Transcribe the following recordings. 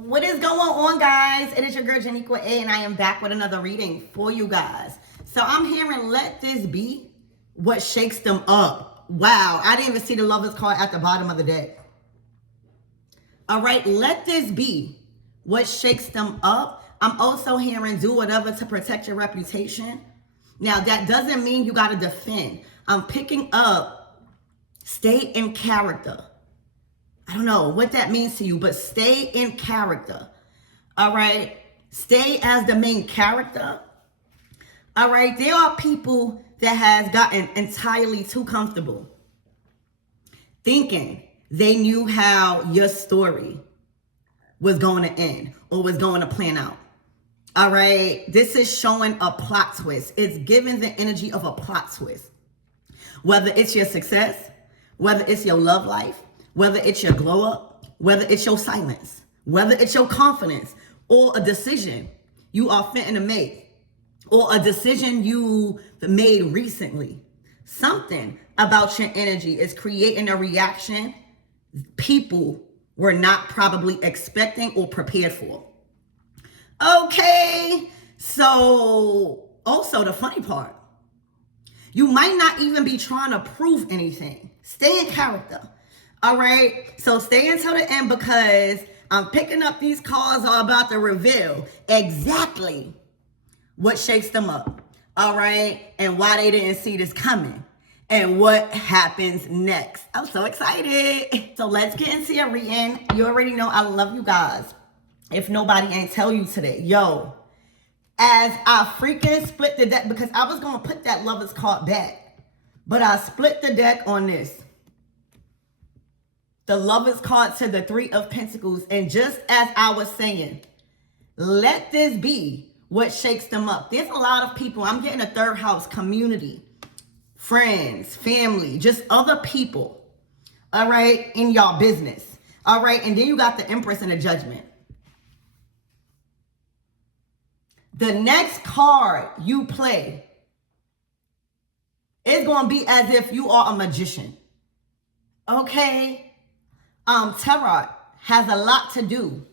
What is going on, guys? It is your girl, Janiqua A, and I am back with another reading for you guys. So I'm hearing let this be what shakes them up. Wow, I didn't even see the Lovers card at the bottom of the deck. All right, let this be what shakes them up. I'm also hearing do whatever to protect your reputation. Now, that doesn't mean you got to defend. I'm picking up stay in character. I don't know what that means to you, but stay in character. All right? Stay as the main character. All right? There are people that has gotten entirely too comfortable thinking they knew how your story was going to end or was going to plan out. All right? This is showing a plot twist. It's giving the energy of a plot twist. Whether it's your success, whether it's your love life, whether it's your glow up, whether it's your silence, whether it's your confidence, or a decision you are fitting to make, or a decision you made recently. Something about your energy is creating a reaction people were not probably expecting or prepared for. Okay, so also the funny part, you might not even be trying to prove anything. Stay in character. All right, so stay until the end because I'm picking up these cards are about to reveal exactly what shakes them up. All right, and why they didn't see this coming and what happens next. I'm so excited. So let's get into your reading. You already know I love you guys. If nobody ain't tell you today, yo, as I freaking split the deck, because I was going to put that Lovers card back, but I split the deck on this. The Lovers card to the Three of Pentacles. And just as I was saying, let this be what shakes them up. There's a lot of people. I'm getting a third house, community, friends, family, just other people. All right. In y'all business. All right. And then you got the Empress and the Judgment. The next card you play is going to be as if you are a magician. Okay. Tarot has a lot to do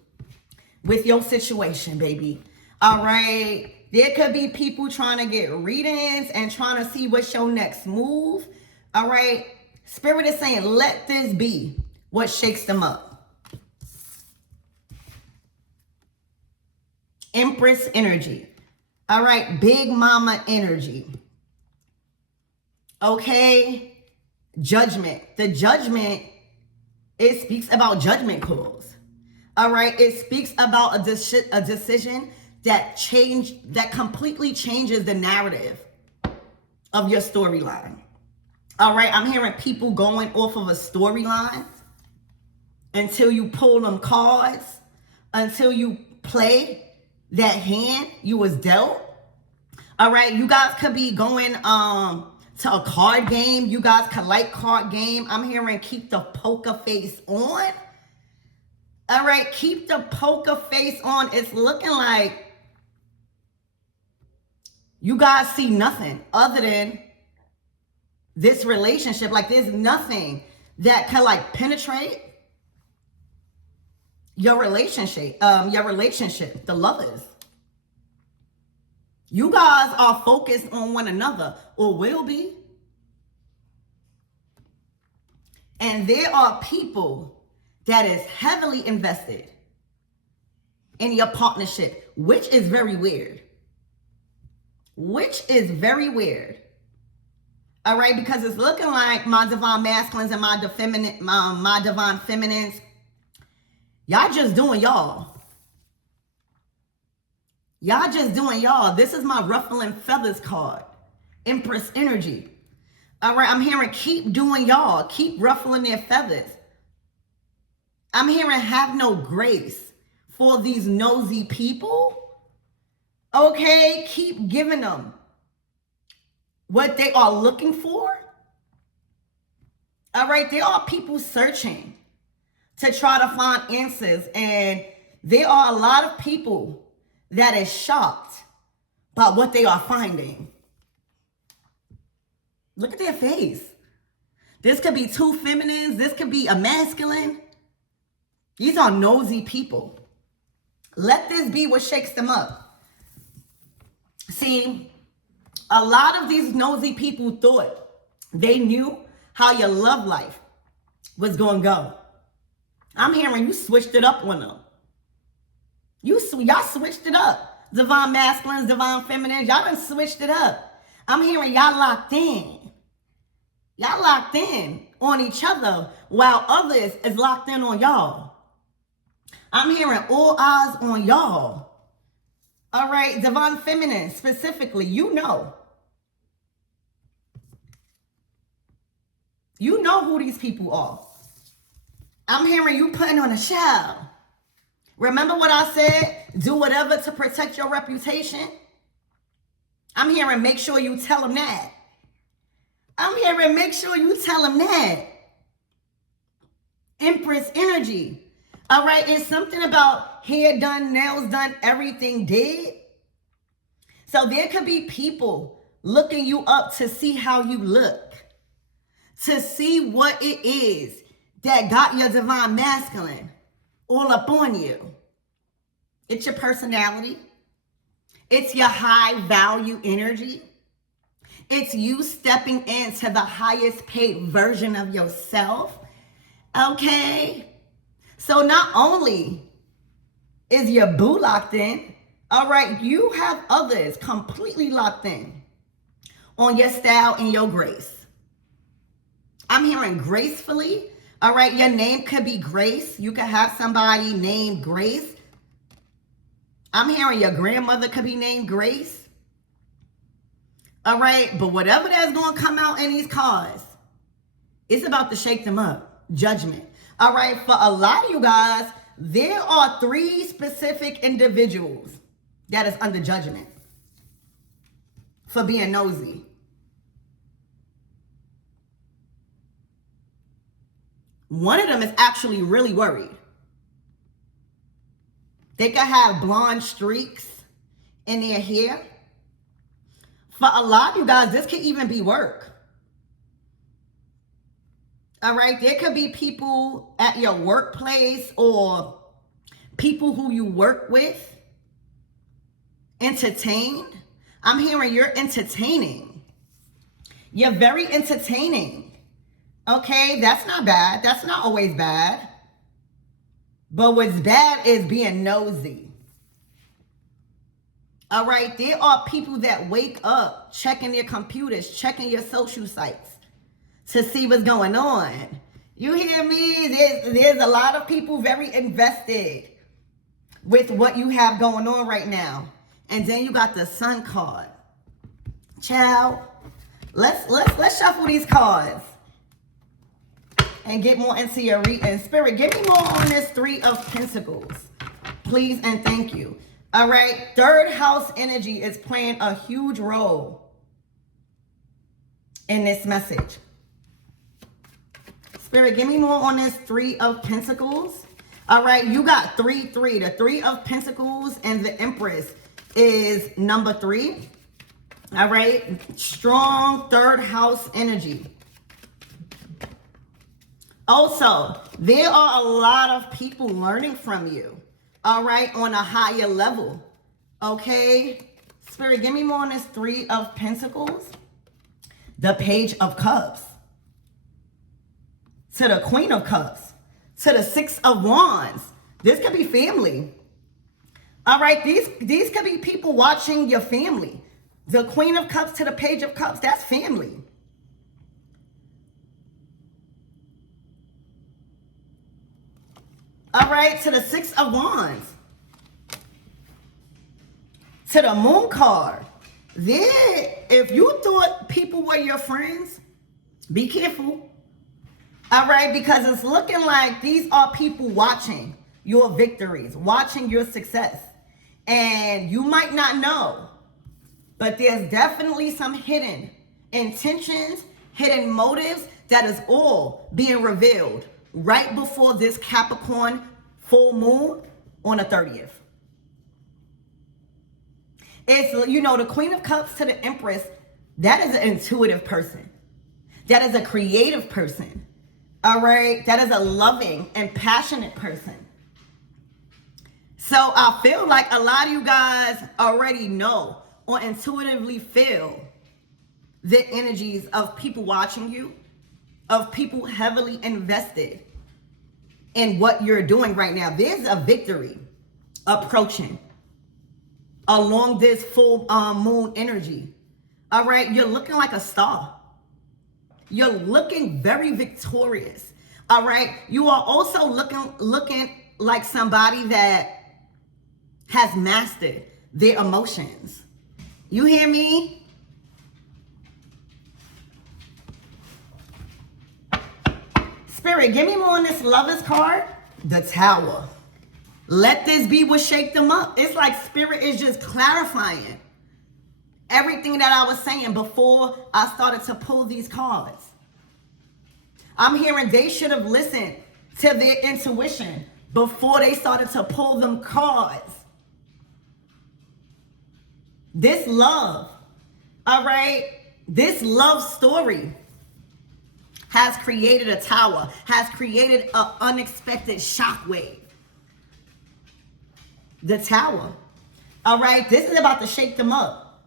with your situation, baby. All right. There could be people trying to get readings and trying to see what's your next move. All right. Spirit is saying, let this be what shakes them up. Empress energy. All right. Big mama energy. Okay. Judgment. The Judgment, it speaks about judgment calls. All right. It speaks about a decision that completely changes the narrative of your storyline. All right. I'm hearing people going off of a storyline until you pull them cards, until you play that hand you was dealt. All right. You guys could be going, to a card game. You guys could like card game. I'm hearing keep the poker face on. All right, keep the poker face on. It's looking like you guys see nothing other than this relationship. Like there's nothing that can like penetrate your relationship, the Lovers. You guys are focused on one another, or will be. And there are people that is heavily invested in your partnership, which is very weird. Which is very weird. All right, because it's looking like my divine masculines and my divine feminines, y'all just doing y'all. Y'all just doing y'all. This is my ruffling feathers card. Empress energy. All right, I'm hearing keep doing y'all. Keep ruffling their feathers. I'm hearing have no grace for these nosy people. Okay, keep giving them what they are looking for. All right, there are people searching to try to find answers. And there are a lot of people that is shocked by what they are finding. Look at their face. This could be two feminines. This could be a masculine. These are nosy people. Let this be what shakes them up. See, a lot of these nosy people thought they knew how your love life was going to go. I'm hearing you switched it up on them. Y'all switched it up. Divine masculines, divine feminines, y'all done switched it up. I'm hearing y'all locked in. Y'all locked in on each other while others is locked in on y'all. I'm hearing all eyes on y'all. All right, divine feminine specifically, you know. You know who these people are. I'm hearing you putting on a show. Remember what I said? Do whatever to protect your reputation. I'm hearing make sure you tell them that. I'm hearing make sure you tell them that. Empress energy. All right, it's something about hair done, nails done, everything did. So there could be people looking you up to see how you look, to see what it is that got your divine masculine all up on you. It's your personality. It's your high value energy. It's you stepping into the highest paid version of yourself. Okay? So not only is your boo locked in, all right, you have others completely locked in on your style and your grace. I'm hearing gracefully. All right, your name could be Grace. You could have somebody named Grace. I'm hearing your grandmother could be named Grace. All right, but whatever that's going to come out in these cards, it's about to shake them up. Judgment. All right, for a lot of you guys, there are 3 specific individuals that is under judgment for being nosy. One of them is actually really worried. They could have blonde streaks in their hair. For a lot of you guys, this could even be work. All right, there could be people at your workplace or people who you work with. Entertained. I'm hearing you're entertaining. You're very entertaining. Okay, that's not bad. That's not always bad. But what's bad is being nosy. All right, there are people that wake up checking their computers, checking your social sites to see what's going on. You hear me? There's a lot of people very invested with what you have going on right now. And then you got the Sun card. Child, let's shuffle these cards and get more into your reading. Spirit, give me more on this 3 of Pentacles. Please and thank you. All right, 3rd house energy is playing a huge role in this message. Spirit, give me more on this 3 of Pentacles. All right, you got 3, 3. The 3 of Pentacles and the Empress is number 3. All right, strong 3rd house energy. Also, there are a lot of people learning from you, all right, on a higher level, okay? Spirit, give me more on this 3 of Pentacles. The Page of Cups. To the Queen of Cups. To the 6 of Wands. This could be family. All right, these could be people watching your family. The Queen of Cups to the Page of Cups, that's family. All right, to the 6 of Wands. To the Moon card. Then, if you thought people were your friends, be careful. All right, because it's looking like these are people watching your victories, watching your success. And you might not know, but there's definitely some hidden intentions, hidden motives that is all being revealed right before this Capricorn full moon on the 30th. It's, you know, the Queen of Cups to the Empress, that is an intuitive person. That is a creative person. All right? That is a loving and passionate person. So I feel like a lot of you guys already know or intuitively feel the energies of people watching you, of people heavily invested in what you're doing right now. There's a victory approaching along this full moon energy. All right, you're looking like a star. You're looking very victorious. All right, you are also looking like somebody that has mastered their emotions. You hear me? Spirit, give me more on this Lovers card. The Tower. Let this be what shake them up. It's like Spirit is just clarifying everything that I was saying before I started to pull these cards. I'm hearing they should have listened to their intuition before they started to pull them cards. This love, all right, this love story has created a tower, has created an unexpected shockwave. The Tower, all right, this is about to shake them up.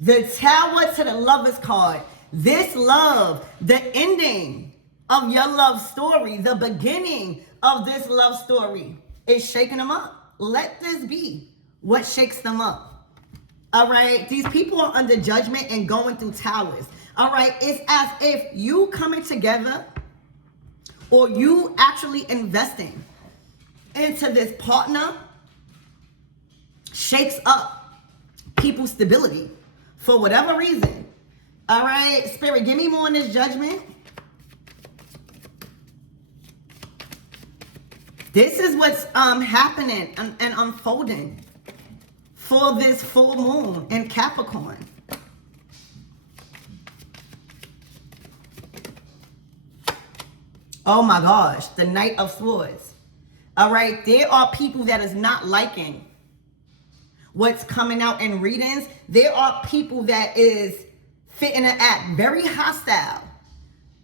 The Tower to the Lovers card. This love, the ending of your love story, the beginning of this love story is shaking them up. Let this be what shakes them up. All right, these people are under judgment and going through towers. All right, it's as if you coming together or you actually investing into this partner shakes up people's stability for whatever reason. All right, Spirit, give me more on this Judgment. This is what's happening and unfolding for this full moon in Capricorn. Oh my gosh, the Knight of Swords. All right, there are people that is not liking what's coming out in readings. There are people that is fitting to act very hostile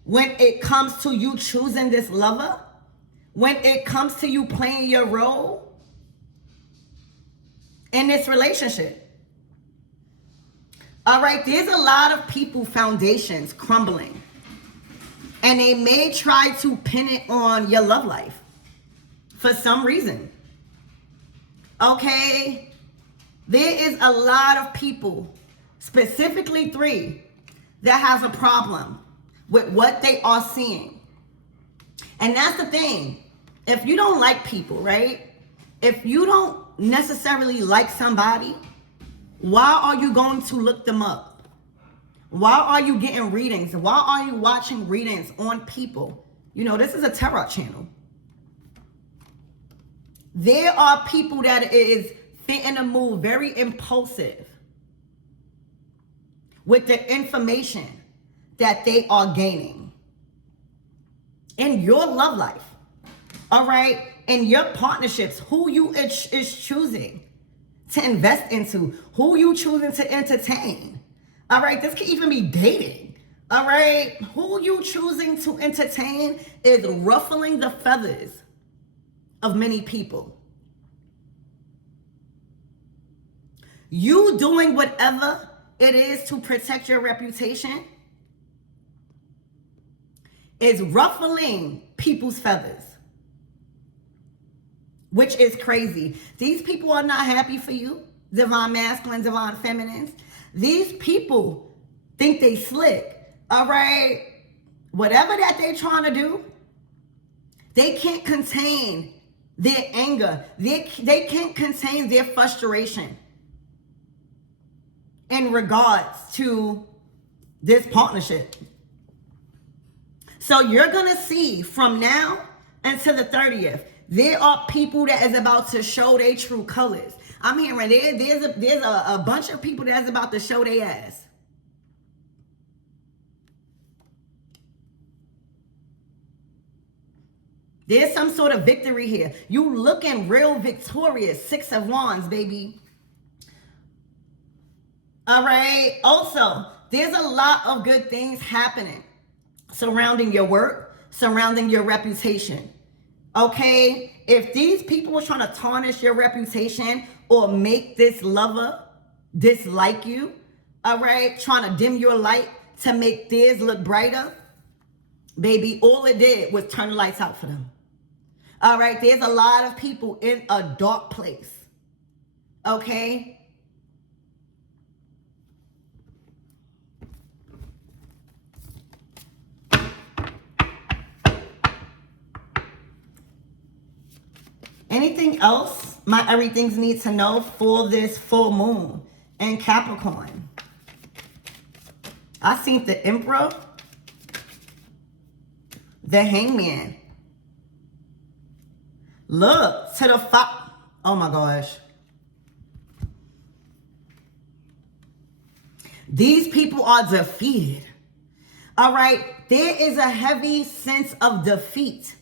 when it comes to you choosing this lover, when it comes to you playing your role in this relationship. All right, there's a lot of people foundations crumbling, and they may try to pin it on your love life for some reason. Okay, there is a lot of people, specifically 3, that has a problem with what they are seeing. And that's the thing. If you don't like people, right? If you don't necessarily like somebody, why are you going to look them up? Why are you getting readings? Why are you watching readings on people? You know, this is a tarot channel. There are people that is fitting to move very impulsive with the information that they are gaining in your love life. All right, in your partnerships, who you is choosing to invest into, who you choosing to entertain. All right, this can even be dating. All right, who you choosing to entertain is ruffling the feathers of many people. You doing whatever it is to protect your reputation is ruffling people's feathers, which is crazy. These people are not happy for you, divine masculine, divine feminines. These people think they slick, all right? Whatever that they're trying to do, they can't contain their anger. They can't contain their frustration in regards to this partnership. So you're gonna see from now until the 30th, there are people that is about to show their true colors. I'm hearing there's a bunch of people that's about to show their ass. There's some sort of victory here. You looking real victorious. 6 of Wands, baby. All right. Also, there's a lot of good things happening surrounding your work, surrounding your reputation. Okay? If these people are trying to tarnish your reputation or make this lover dislike you, all right, trying to dim your light to make theirs look brighter, baby, all it did was turn the lights out for them. All right, there's a lot of people in a dark place. Okay? Anything else my everythings need to know for this full moon in Capricorn? I seen the Emperor, the Hangman. Look to the oh my gosh. These people are defeated. All right, there is a heavy sense of defeat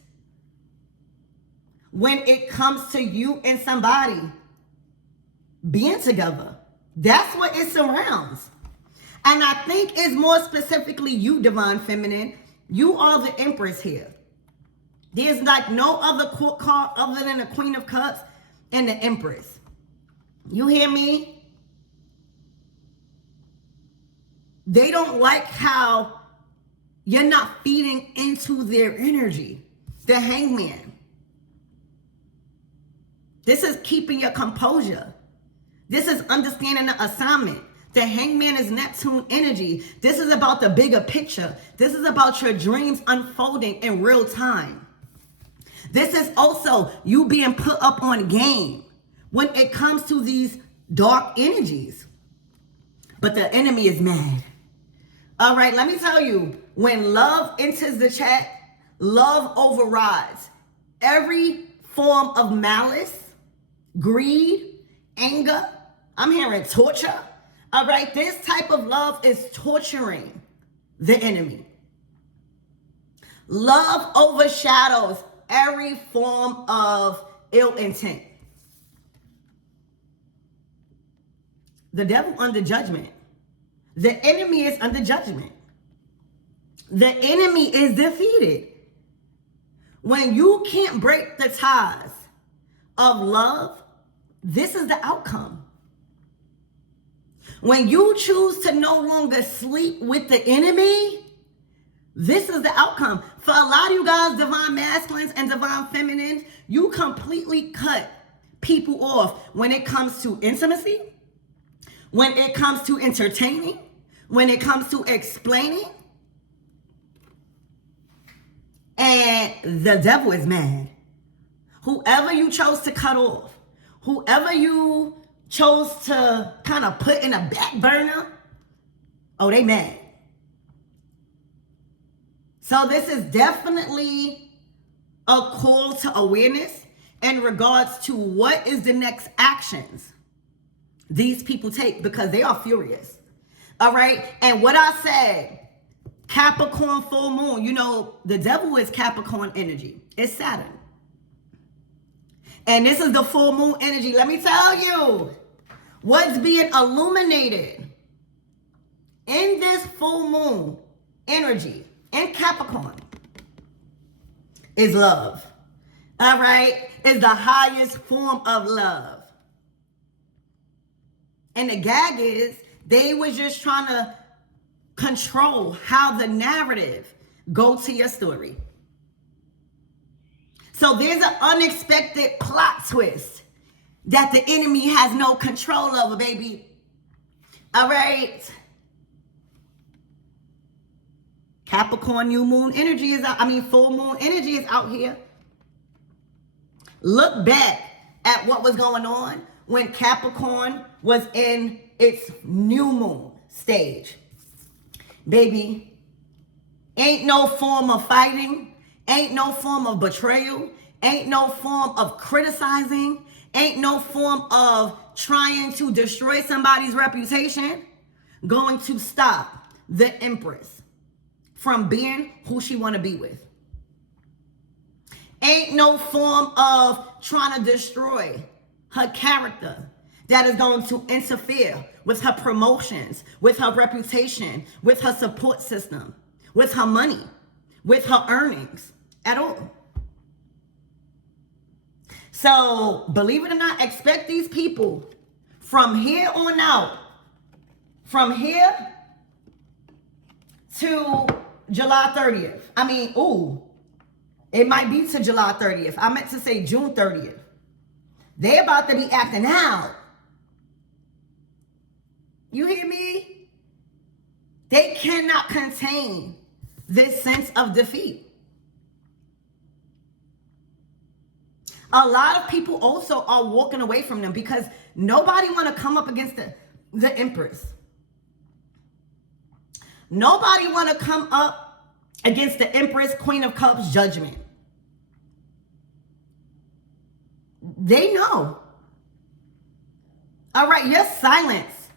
when it comes to you and somebody being together. That's what it surrounds. And I think it's more specifically you, Divine Feminine. You are the Empress here. There's like no other court card other than the Queen of Cups and the Empress. You hear me? They don't like how you're not feeding into their energy. The Hangman. This is keeping your composure. This is understanding the assignment. The Hangman is Neptune energy. This is about the bigger picture. This is about your dreams unfolding in real time. This is also you being put up on game when it comes to these dark energies. But the enemy is mad. All right, let me tell you, when love enters the chat, love overrides every form of malice, greed, anger. I'm hearing torture. All right, this type of love is torturing the enemy. Love overshadows every form of ill intent. The devil under judgment. The enemy is under judgment. The enemy is defeated. When you can't break the ties of love, this is the outcome. When you choose to no longer sleep with the enemy, this is the outcome. For a lot of you guys, divine masculines and divine feminines, you completely cut people off when it comes to intimacy, when it comes to entertaining, when it comes to explaining. And the devil is mad. Whoever you chose to cut off, whoever you chose to kind of put in a back burner, oh, they mad. So this is definitely a call to awareness in regards to what is the next actions these people take, because they are furious. All right. And what I said, Capricorn full moon, you know, the devil is Capricorn energy. It's Saturn. And this is the full moon energy. Let me tell you what's being illuminated in this full moon energy in Capricorn is love. All right. Is the highest form of love. And the gag is they was just trying to control how the narrative go to your story. So there's an unexpected plot twist that the enemy has no control over, baby. All right. Capricorn new moon energy is out. Full moon energy is out here. Look back at what was going on when Capricorn was in its new moon stage. Baby, ain't no form of fighting, ain't no form of betrayal, ain't no form of criticizing, ain't no form of trying to destroy somebody's reputation going to stop the Empress from being who she want to be with. Ain't no form of trying to destroy her character that is going to interfere with her promotions, with her reputation, with her support system, with her money, with her earnings at all. So believe it or not, expect these people from here on out, from here to July 30th. I mean, it might be to July 30th. I meant to say June 30th. They're about to be acting out. You hear me? They cannot contain this sense of defeat. A lot of people also are walking away from them because nobody want to come up against the Empress. Nobody want to come up against the Empress, Queen of Cups judgment. They know. All right, your silence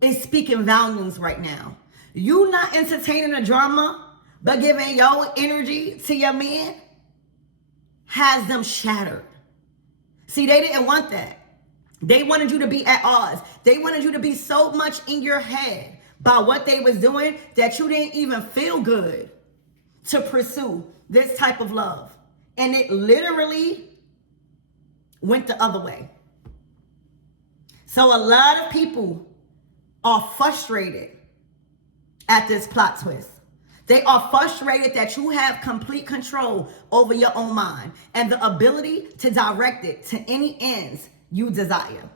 is speaking volumes right now. You not entertaining the drama, but giving your energy to your man has them shattered. See, they didn't want that. They wanted you to be at odds. They wanted you to be so much in your head by what they was doing that you didn't even feel good to pursue this type of love. And it literally went the other way. So a lot of people are frustrated at this plot twist. They are frustrated that you have complete control over your own mind and the ability to direct it to any ends you desire.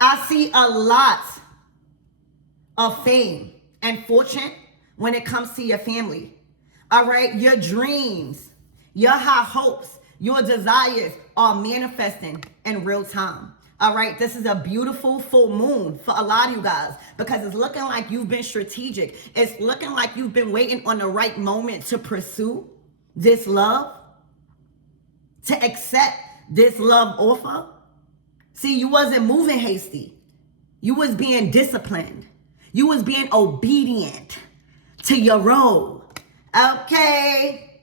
I see a lot of fame and fortune when it comes to your family. All right, your dreams, your high hopes, your desires are manifesting in real time. All right, this is a beautiful full moon for a lot of you guys because it's looking like you've been strategic. It's looking like you've been waiting on the right moment to pursue this love, to accept this love offer. See, you wasn't moving hasty. You was being disciplined. You was being obedient to your role. Okay.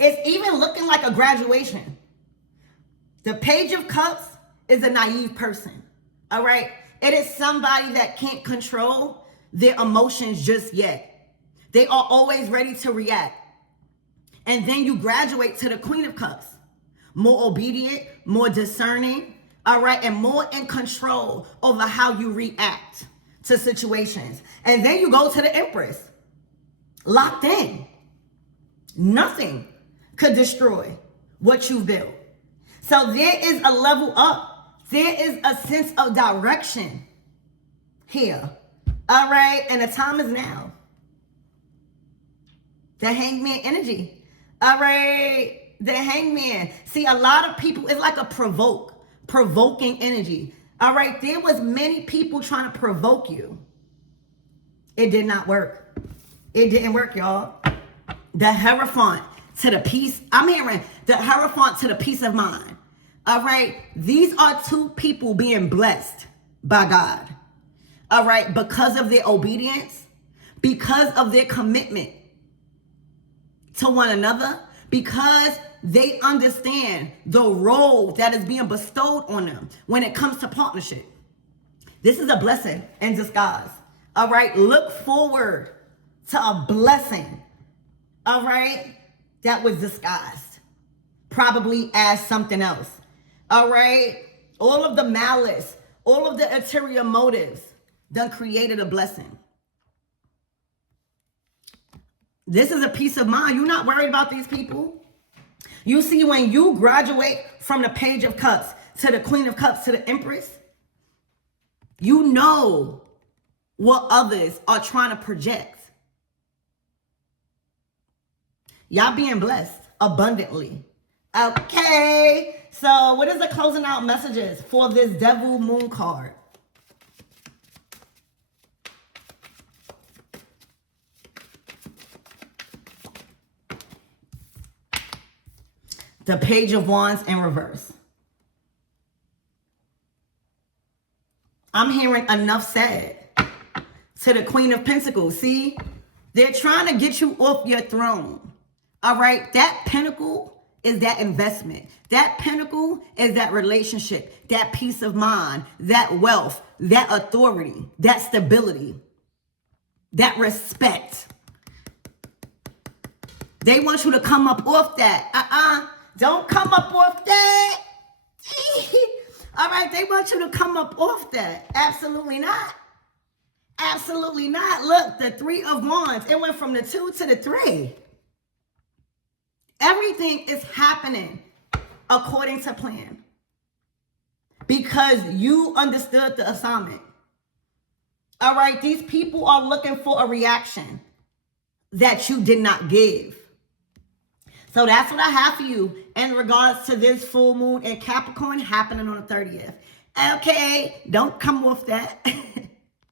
It's even looking like a graduation. The Page of Cups is a naive person. All right. It is somebody that can't control their emotions just yet. They are always ready to react. And then you graduate to the Queen of Cups. More obedient, more discerning, all right, and more in control over how you react to situations. And then you go to the Empress. Locked in. Nothing could destroy what you've built. So there is a level up. There is a sense of direction here. All right, and the time is now. The Hangman energy. All right, the Hangman. See, a lot of people, it's like a provoking energy. All right, there was many people trying to provoke you. It did not work. It didn't work, y'all. The Hierophant to the peace. I'm hearing the Hierophant to the peace of mind. All right, these are two people being blessed by God. All right, because of their obedience, because of their commitment to one another, because they understand the role that is being bestowed on them when it comes to partnership. This is a blessing in disguise. All right, look forward to a blessing. All right, that was disguised, probably as something else. All right, all of the malice, all of the ulterior motives done created a blessing. This is a peace of mind. You're not worried about these people. You see, when you graduate from the Page of Cups to the Queen of Cups to the Empress, you know what others are trying to project. Y'all being blessed abundantly. Okay, so what is the closing out messages for this Devil Moon card? The Page of Wands in reverse. I'm hearing enough said to the Queen of Pentacles. See, they're trying to get you off your throne. All right, that Pentacle is that investment. That Pentacle is that relationship, that peace of mind, that wealth, that authority, that stability, that respect. They want you to come up off that. Don't come up off that. All right, they want you to come up off that. Absolutely not. Absolutely not. Look, the 3 of Wands, it went from the 2 to the 3. Everything is happening according to plan because you understood the assignment. All right, these people are looking for a reaction that you did not give. So that's what I have for you in regards to this full moon in Capricorn happening on the 30th. Okay, don't come off that.